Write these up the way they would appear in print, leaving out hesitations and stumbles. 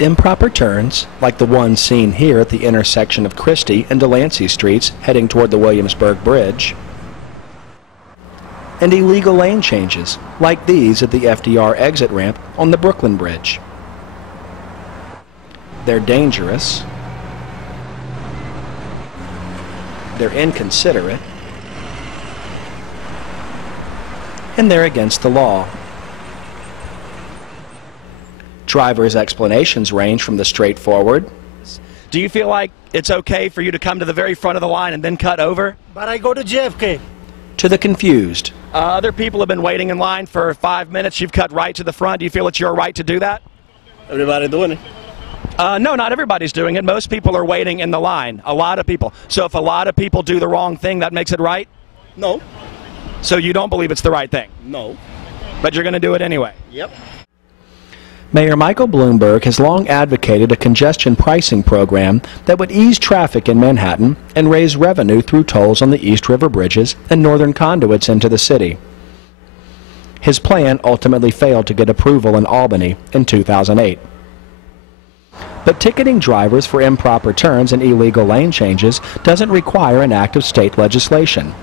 Improper turns, like the one seen here at the intersection of Christie and Delancey Streets heading toward the Williamsburg Bridge, and illegal lane changes, like these at the FDR exit ramp on the Brooklyn Bridge. They're dangerous, they're inconsiderate, and they're against the law. Drivers' explanations range from the straightforward, "Do you feel like it's okay for you to come to the very front of the line and then cut over?" But I go to JFK. to the confused. Other people have been waiting in line for 5 minutes. You've cut right to the front. Do you feel it's your right to do that? Everybody doing it. No, not everybody's doing it. Most people are waiting in the line. A lot of people. So if a lot of people do the wrong thing, that makes it right? No. So you don't believe it's the right thing? No. But you're going to do it anyway? Yep. Mayor Michael Bloomberg has long advocated a congestion pricing program that would ease traffic in Manhattan and raise revenue through tolls on the East River bridges and northern conduits into the city. His plan ultimately failed to get approval in Albany in 2008. But ticketing drivers for improper turns and illegal lane changes doesn't require an act of state legislation.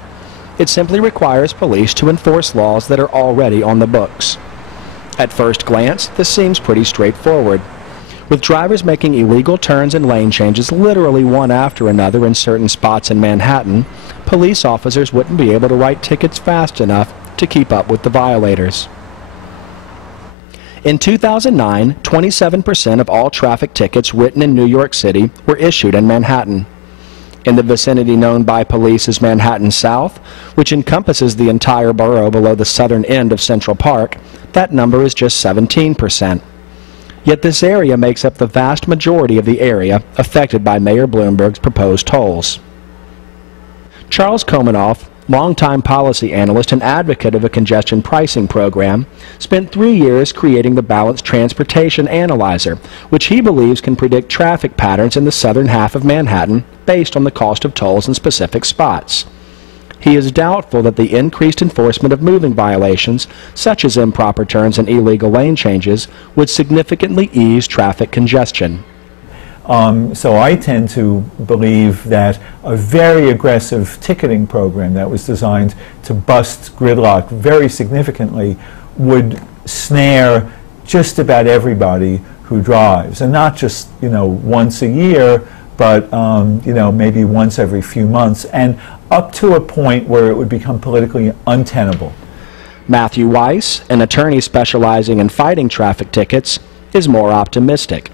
It simply requires police to enforce laws that are already on the books. At first glance, this seems pretty straightforward. With drivers making illegal turns and lane changes literally one after another in certain spots in Manhattan, police officers wouldn't be able to write tickets fast enough to keep up with the violators. In 2009, 27% of all traffic tickets written in New York City were issued in Manhattan. In the vicinity known by police as Manhattan South, which encompasses the entire borough below the southern end of Central Park, that number is just 17%. Yet this area makes up the vast majority of the area affected by Mayor Bloomberg's proposed tolls. Charles Komanoff, longtime policy analyst and advocate of a congestion pricing program, spent 3 years creating the Balanced Transportation Analyzer, which he believes can predict traffic patterns in the southern half of Manhattan based on the cost of tolls in specific spots. He is doubtful that the increased enforcement of moving violations, such as improper turns and illegal lane changes, would significantly ease traffic congestion. So I tend to believe that a very aggressive ticketing program that was designed to bust gridlock very significantly would snare just about everybody who drives, and not just, once a year, but maybe once every few months, and up to a point where it would become politically untenable. Matthew Weiss, an attorney specializing in fighting traffic tickets, is more optimistic.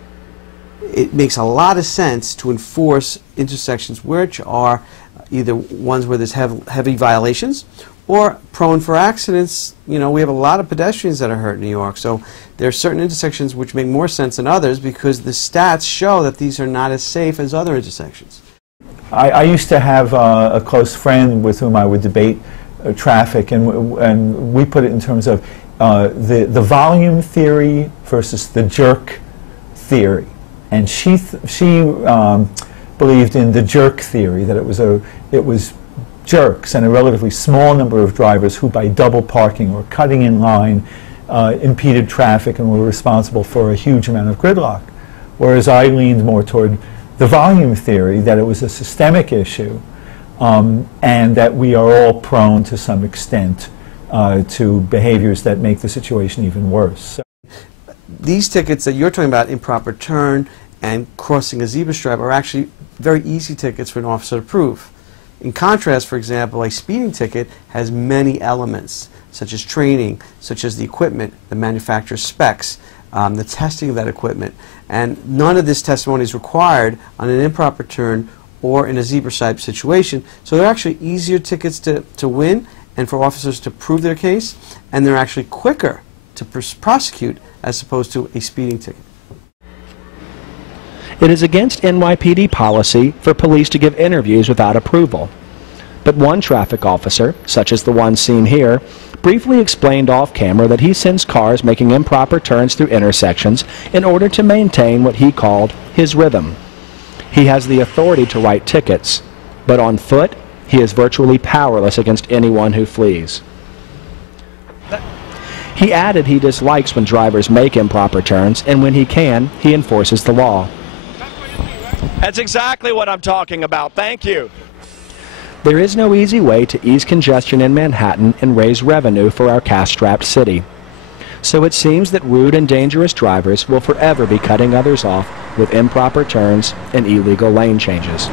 It makes a lot of sense to enforce intersections which are either ones where there's heavy violations or prone for accidents. We have a lot of pedestrians that are hurt in New York, so there are certain intersections which make more sense than others because the stats show that these are not as safe as other intersections. I used to have a close friend with whom I would debate traffic, and we put it in terms of the volume theory versus the jerk theory. And she believed in the jerk theory, that it was jerks and a relatively small number of drivers who, by double parking or cutting in line, impeded traffic and were responsible for a huge amount of gridlock. Whereas I leaned more toward the volume theory, that it was a systemic issue, and that we are all prone to some extent to behaviors that make the situation even worse. These tickets that you're talking about, improper turn and crossing a zebra stripe, are actually very easy tickets for an officer to prove. In contrast, for example, a speeding ticket has many elements, such as training, such as the equipment, the manufacturer's specs, the testing of that equipment. And none of this testimony is required on an improper turn or in a zebra stripe situation. So they're actually easier tickets to win and for officers to prove their case, and they're actually quicker to prosecute as opposed to a speeding ticket. It is against NYPD policy for police to give interviews without approval. But one traffic officer, such as the one seen here, briefly explained off camera that he sends cars making improper turns through intersections in order to maintain what he called his rhythm. He has the authority to write tickets, but on foot, he is virtually powerless against anyone who flees. He added he dislikes when drivers make improper turns, and when he can, he enforces the law. That's exactly what I'm talking about. Thank you. There is no easy way to ease congestion in Manhattan and raise revenue for our cash-strapped city. So it seems that rude and dangerous drivers will forever be cutting others off with improper turns and illegal lane changes.